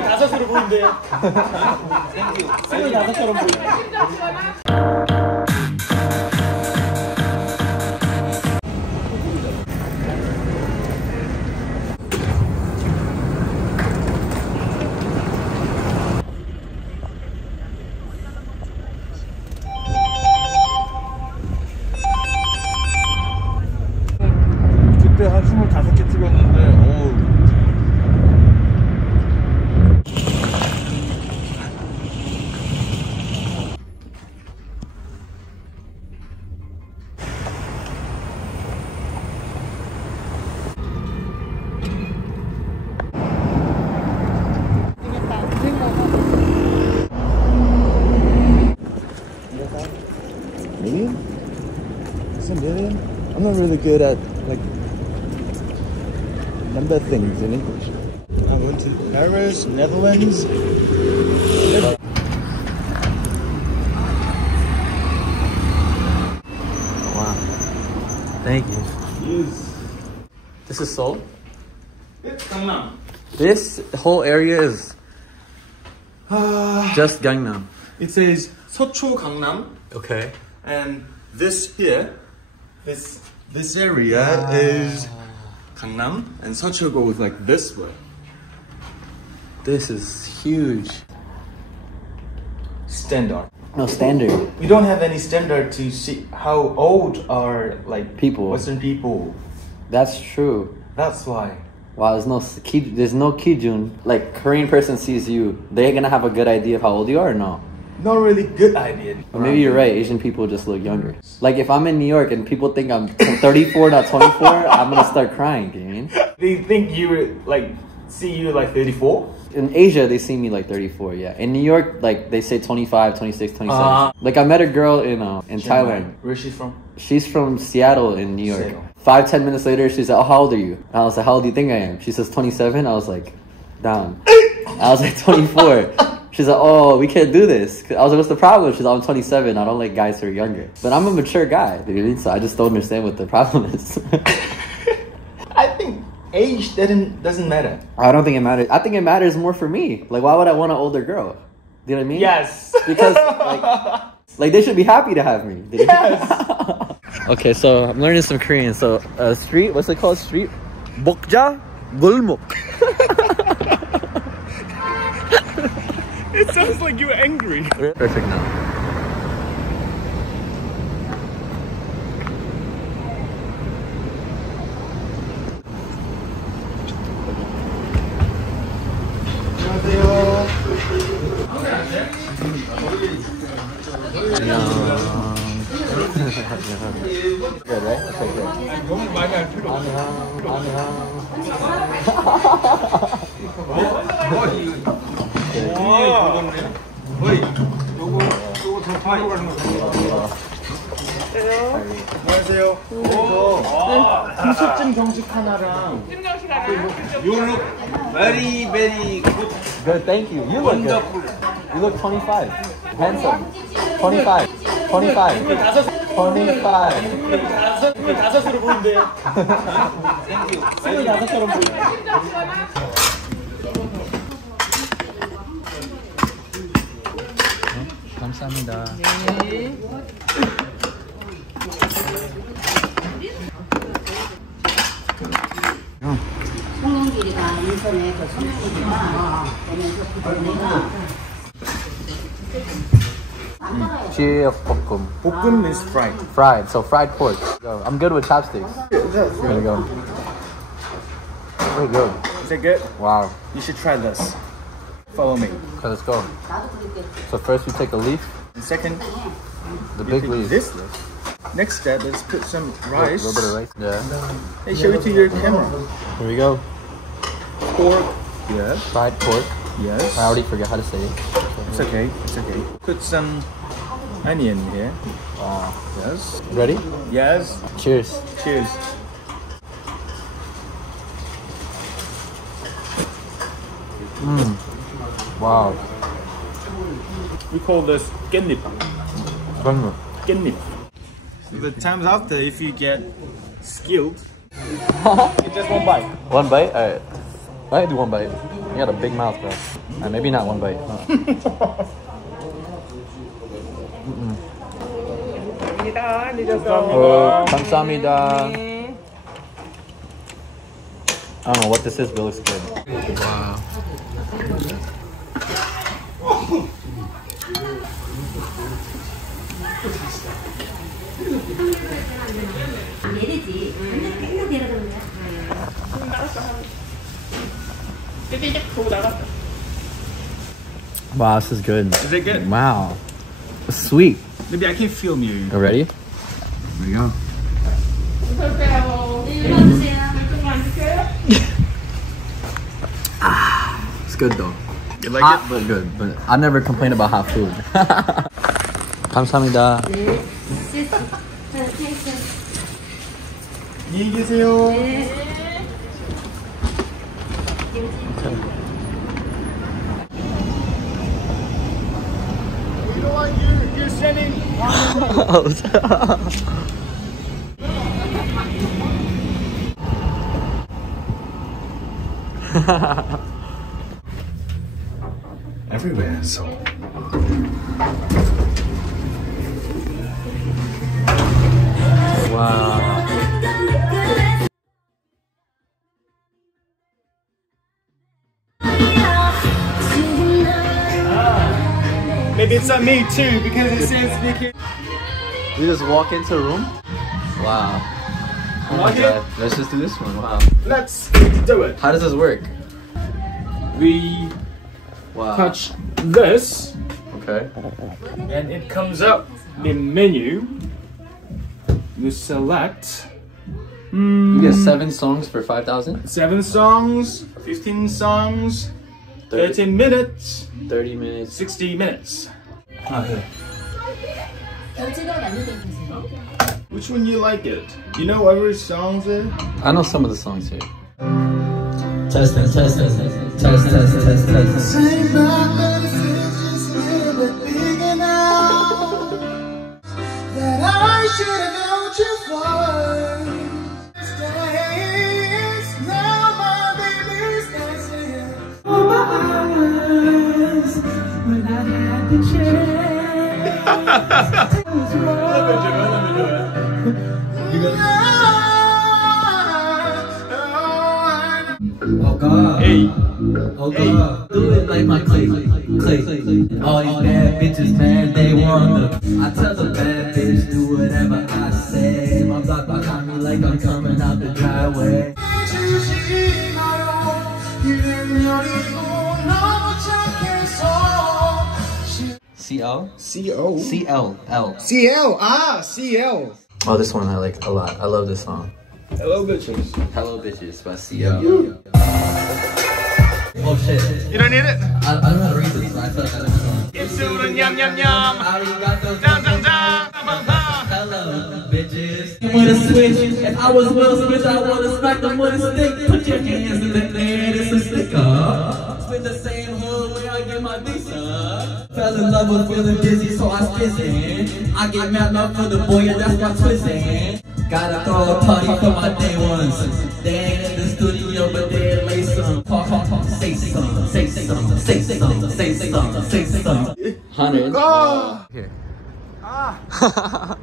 다섯으로 보이는데요. 25처럼 보이네. 그때 한 25개 찍었는데 million? Is it a million? I'm not really good at like number things in English. I went to Paris, Netherlands. Wow. Thank you. Yes. This is Seoul? It's Gangnam. This whole area is just Gangnam. It says 서초 Gangnam, Okay. and this here, this area is Gangnam, and Seocho goes like this way. This is huge. Standard. No standard. We don't have any standard to see how old are like People. Western people. That's true. That's why. Wow, there's no kijun. Like Korean person sees you, they're gonna have a good idea of how old you are or no? Not really good idea. Or maybe you're right, Asian people just look younger. Like if I'm in New York and people think I'm 34, not 24, I'm gonna start crying, do you mean? They think you like see you like 34. In Asia, they see me like 34, yeah. In New York, like they say 25, 26, 27. Like I met a girl in Thailand. Where's she from? She's from Seattle in New York. Seattle. 5-10 minutes later, she's like, oh, how old are you? And I was like, how old do you think I am? She says 27. I was like, down. I was like 24. She's like, oh, we can't do this. I was like, what's the problem? She's like, I'm 27. I don't like guys who are younger. But I'm a mature guy, dude. So I just don't understand what the problem is. I think age doesn't matter. I don't think it matters. I think it matters more for me. Like, why would I want an older girl? Do you know what I mean? Yes. Because, like they should be happy to have me. Yes. Okay, so I'm learning some Korean. So, street, what's it called? Street? Bokja Gulmuk. It sounds like you're angry. Perfect now. Good, right? Okay, good. 안녕하세요. 김치찜 정식 하나랑. You look very good. Good, thank you. You look good. You look 25. Handsome. 25. 25. 25. 다섯으로 보이는데요. 25처럼 보이네. 감사합니다. 네. 송영길이가 인천에 그 송영길이가 내가 볶음. 볶음 is fried. Fried, so fried pork. Go. I'm good with chopsticks. Here we go. Very good. Is it good? Wow. You should try this. Follow me. Okay, let's go. So first we take a leaf, And second, the you big take leaf. this leaf. Next step, let's put some A rice. little bit of rice. Yeah. Hey, show it to your camera. Here we go. Pork. Yes. Fried pork. Yes. I already forget how to say it. It's okay. It's okay. Put some onion here. Wow. Yes. Ready? Yes. Cheers. Cheers. Wow. We call this 깻잎. Bun. 깻잎. The times after, if you get skilled, it's just one bite. One bite? Alright. I can do one bite. You got a big mouth, bro. Maybe not one bite. 감사합니다. I don't know what this is, but it looks good. Wow. Wow, this is good. Is it good? Wow. It's sweet. Maybe I can film you. You ready? Here we go. It's good though. You like Hot it? but good. But I never complain about hot food. 감사합니다. 안녕히 계세요. You know what? You're sending. Everywhere, so. Wow. Maybe it's on me too because it says speaking. We just walk into a room? Wow. Oh my Okay. god. Let's just do this one. Wow. Let's do it. How does this work? We Wow. touch this Okay. and it comes up the menu. You select You get 7 songs for 5,000? 7 songs, 15 songs, 13 minutes, 30 minutes. 60 minutes. Which one you like it? You know every song's there? I know some of the songs here. Test, test, test, test, test, test, test, test, test. Same vibe, but it feels just a little bit bigger now. That I should have known you first. Days, now my baby's dancing. Oh, my eyes, when I had the chance. I was wrong. You got Oh, Oh God. Hey. Oh God. Do it like my click. All these bad bitches, man, they wonder. I tell the bad bitch, do whatever I say. My block behind me like I'm coming out the driveway. CL? C-O. CL. L. C-L. Ah, C-L. Oh, this one I like a lot. I love this song. Hello, bitches. Hello Bitches by CL. Oh shit. You don't need it? I don't know how to read this, so I feel like I don't know. It's soon, yum, yum, yum. Arigato. Dun, dun, dun. Hello, bitches. With a switch, if I was Will Smith, I wanna smack them with a stick. Put your hands in the air, it's a sticker. With the same hood where I get my visa. Fell in love with feeling dizzy, so I spizzin'. I get mad enough for the boy, and that's my twistin'. Gotta throw a party for my day ones. They ain't in the studio, but they lay some. Say something, say something, say something, say something, say something. 100. Oh. Here. Ah.